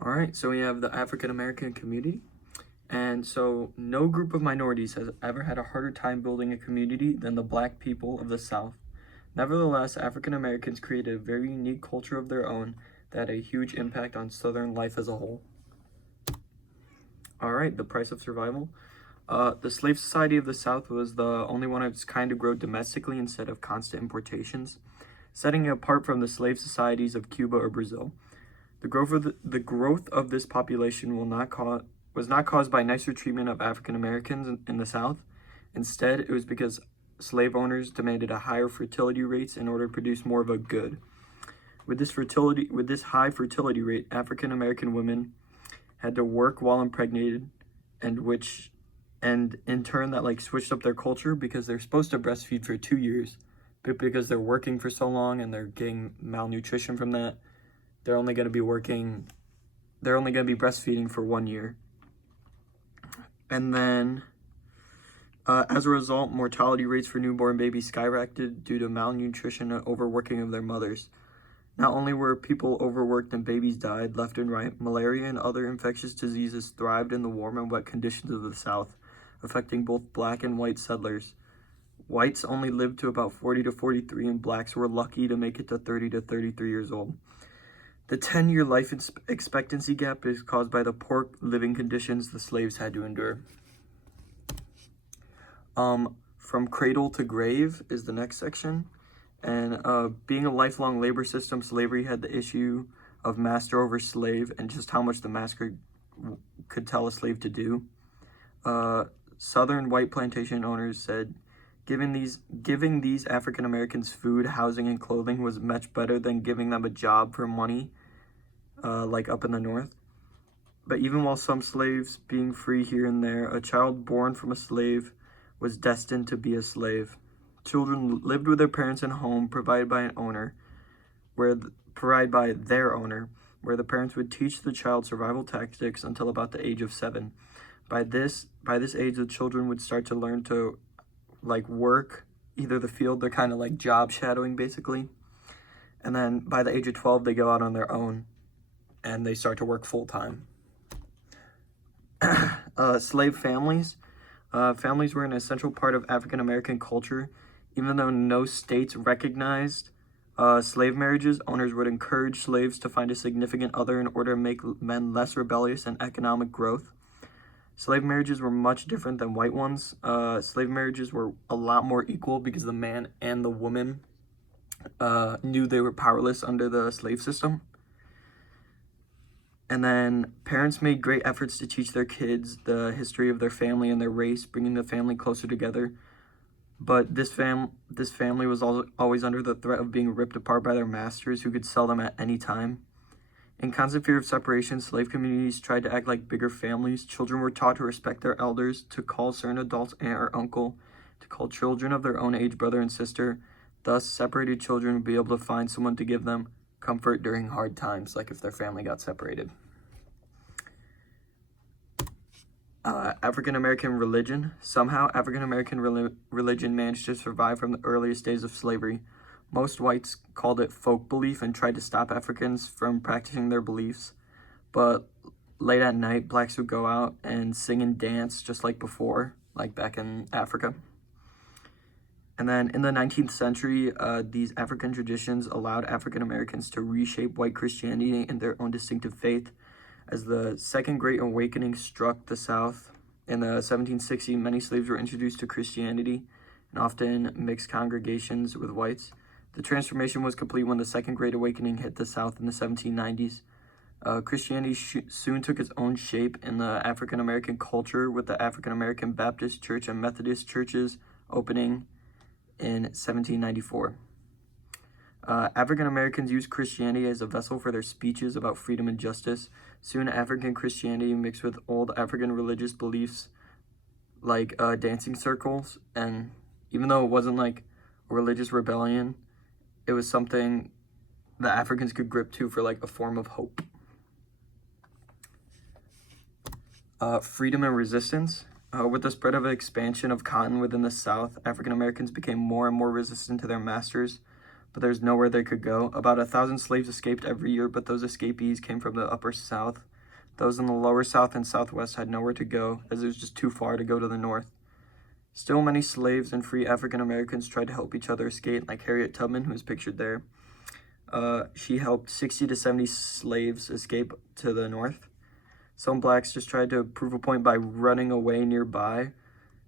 All right, so we have the African American community. And so no group of minorities has ever had a harder time building a community than the Black people of the South. Nevertheless, African Americans created a very unique culture of their own that had a huge impact on Southern life as a whole. All right, the price of survival. The slave society of the South was the only one of its kind to grow domestically instead of constant importations, setting it apart from the slave societies of Cuba or Brazil. The growth of this population was not caused by nicer treatment of African Americans in the South. Instead, it was because slave owners demanded a higher fertility rates in order to produce more of a good. With this high fertility rate, African American women had to work while impregnated, and in turn that like switched up their culture because they're supposed to breastfeed for 2 years, but because they're working for so long and they're getting malnutrition from that, they're only going to be breastfeeding for 1 year. And then as a result, mortality rates for newborn babies skyrocketed due to malnutrition and overworking of their mothers. Not only were people overworked and babies died left and right, malaria and other infectious diseases thrived in the warm and wet conditions of the South, affecting both black and white settlers. Whites only lived to about 40 to 43, and blacks were lucky to make it to 30 to 33 years old. The 10-year life expectancy gap is caused by the poor living conditions the slaves had to endure. From cradle to grave is the next section. And being a lifelong labor system, slavery had the issue of master over slave and just how much the master could tell a slave to do. Southern white plantation owners said giving these African Americans food, housing, and clothing was much better than giving them a job for money, like up in the North. But even while some slaves being free here and there, a child born from a slave was destined to be a slave. Children lived with their parents in a home provided by their owner, where the parents would teach the child survival tactics until about the age of 7. By this age, the children would start to learn to like work either the field. They're kind of like job shadowing basically, and then by the age of 12, they go out on their own and they start to work full time. Slave families. Families were an essential part of African American culture. Even though no states recognized slave marriages, owners would encourage slaves to find a significant other in order to make men less rebellious and economic growth. Slave marriages were much different than white ones. Slave marriages were a lot more equal because the man and the woman knew they were powerless under the slave system. And then parents made great efforts to teach their kids the history of their family and their race, bringing the family closer together. But this family was always under the threat of being ripped apart by their masters, who could sell them at any time. In constant fear of separation, slave communities tried to act like bigger families. Children were taught to respect their elders, to call certain adults aunt or uncle, to call children of their own age brother and sister. Thus, separated children would be able to find someone to give them comfort during hard times, like if their family got separated. African American religion. Somehow, African American religion managed to survive from the earliest days of slavery. Most whites called it folk belief and tried to stop Africans from practicing their beliefs. But late at night, blacks would go out and sing and dance just like before, like back in Africa. And then in the 19th century, these African traditions allowed African Americans to reshape white Christianity in their own distinctive faith. As the Second Great Awakening struck the South in the 1760s, many slaves were introduced to Christianity and often mixed congregations with whites. The transformation was complete when the Second Great Awakening hit the South in the 1790s. Christianity soon took its own shape in the African American culture, with the African American Baptist Church and Methodist churches opening in 1794. African Americans used Christianity as a vessel for their speeches about freedom and justice. Soon, African Christianity mixed with old African religious beliefs like dancing circles, and even though it wasn't like a religious rebellion, it was something that Africans could grip to for like a form of hope. Freedom and resistance. With the spread of expansion of cotton within the South, African Americans became more and more resistant to their masters. but there's nowhere they could go. About 1,000 slaves escaped every year, but those escapees came from the upper South. Those in the lower South and Southwest had nowhere to go, as it was just too far to go to the North. Still, many slaves and free African Americans tried to help each other escape, like Harriet Tubman, who is pictured there. She helped 60 to 70 slaves escape to the North. Some blacks just tried to prove a point by running away nearby,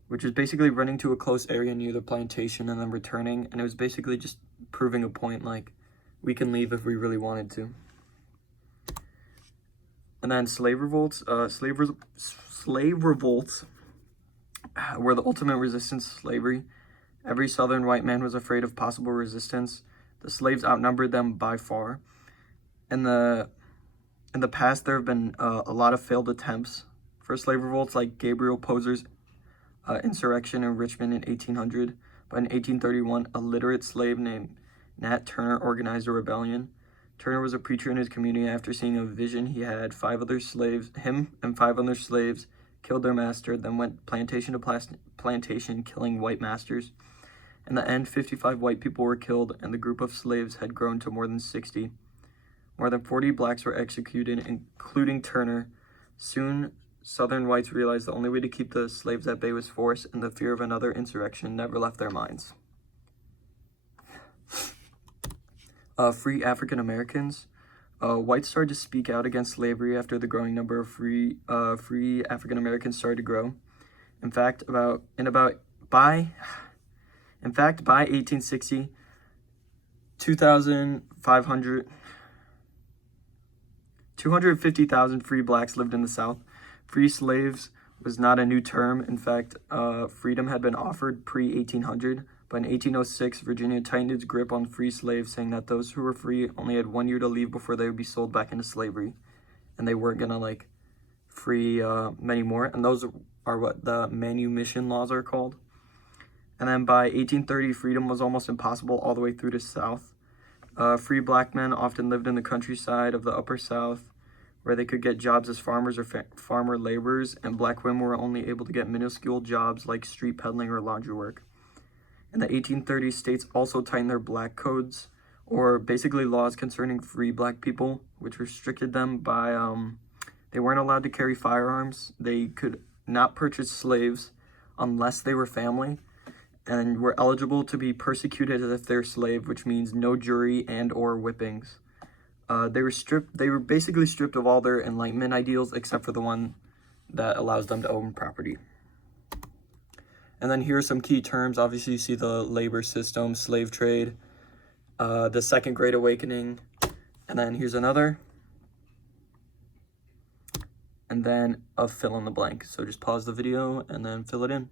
which is basically running to a close area near the plantation and then returning. And it was basically just proving a point, like, we can leave if we really wanted to. And then slave revolts. Slave revolts were the ultimate resistance to slavery. Every Southern white man was afraid of possible resistance. The slaves outnumbered them by far. In the past, there have been a lot of failed attempts for slave revolts, like Gabriel Poser's insurrection in Richmond in 1800. But in 1831, a literate slave named Nat Turner organized a rebellion. Turner was a preacher in his community. After seeing a vision, he had him and 5 other slaves killed their master, then went plantation to plantation, killing white masters. In the end, 55 white people were killed, and the group of slaves had grown to more than 60. More than 40 blacks were executed, including Turner. Soon, Southern whites realized the only way to keep the slaves at bay was force, and the fear of another insurrection never left their minds. Free African Americans. Whites started to speak out against slavery after the growing number of free African Americans started to grow. In fact, by 1860, 250,000 free blacks lived in the South. Free slaves was not a new term. In fact, freedom had been offered pre-1800, but in 1806, Virginia tightened its grip on free slaves, saying that those who were free only had 1 year to leave before they would be sold back into slavery, and they weren't gonna free many more. And those are what the manumission laws are called. And then by 1830, freedom was almost impossible all the way through to South. Free black men often lived in the countryside of the upper South, where they could get jobs as farmers or farmer laborers, and black women were only able to get minuscule jobs like street peddling or laundry work. In the 1830s, states also tightened their black codes, or basically laws concerning free black people, which restricted them by, they weren't allowed to carry firearms. They could not purchase slaves unless they were family, and were eligible to be persecuted as if they're slave, which means no jury and or whippings. They were basically stripped of all their Enlightenment ideals except for the one that allows them to own property. And then here are some key terms. Obviously, you see the labor system, slave trade, the Second Great Awakening, and then here's another, and then a fill in the blank. So just pause the video and then fill it in.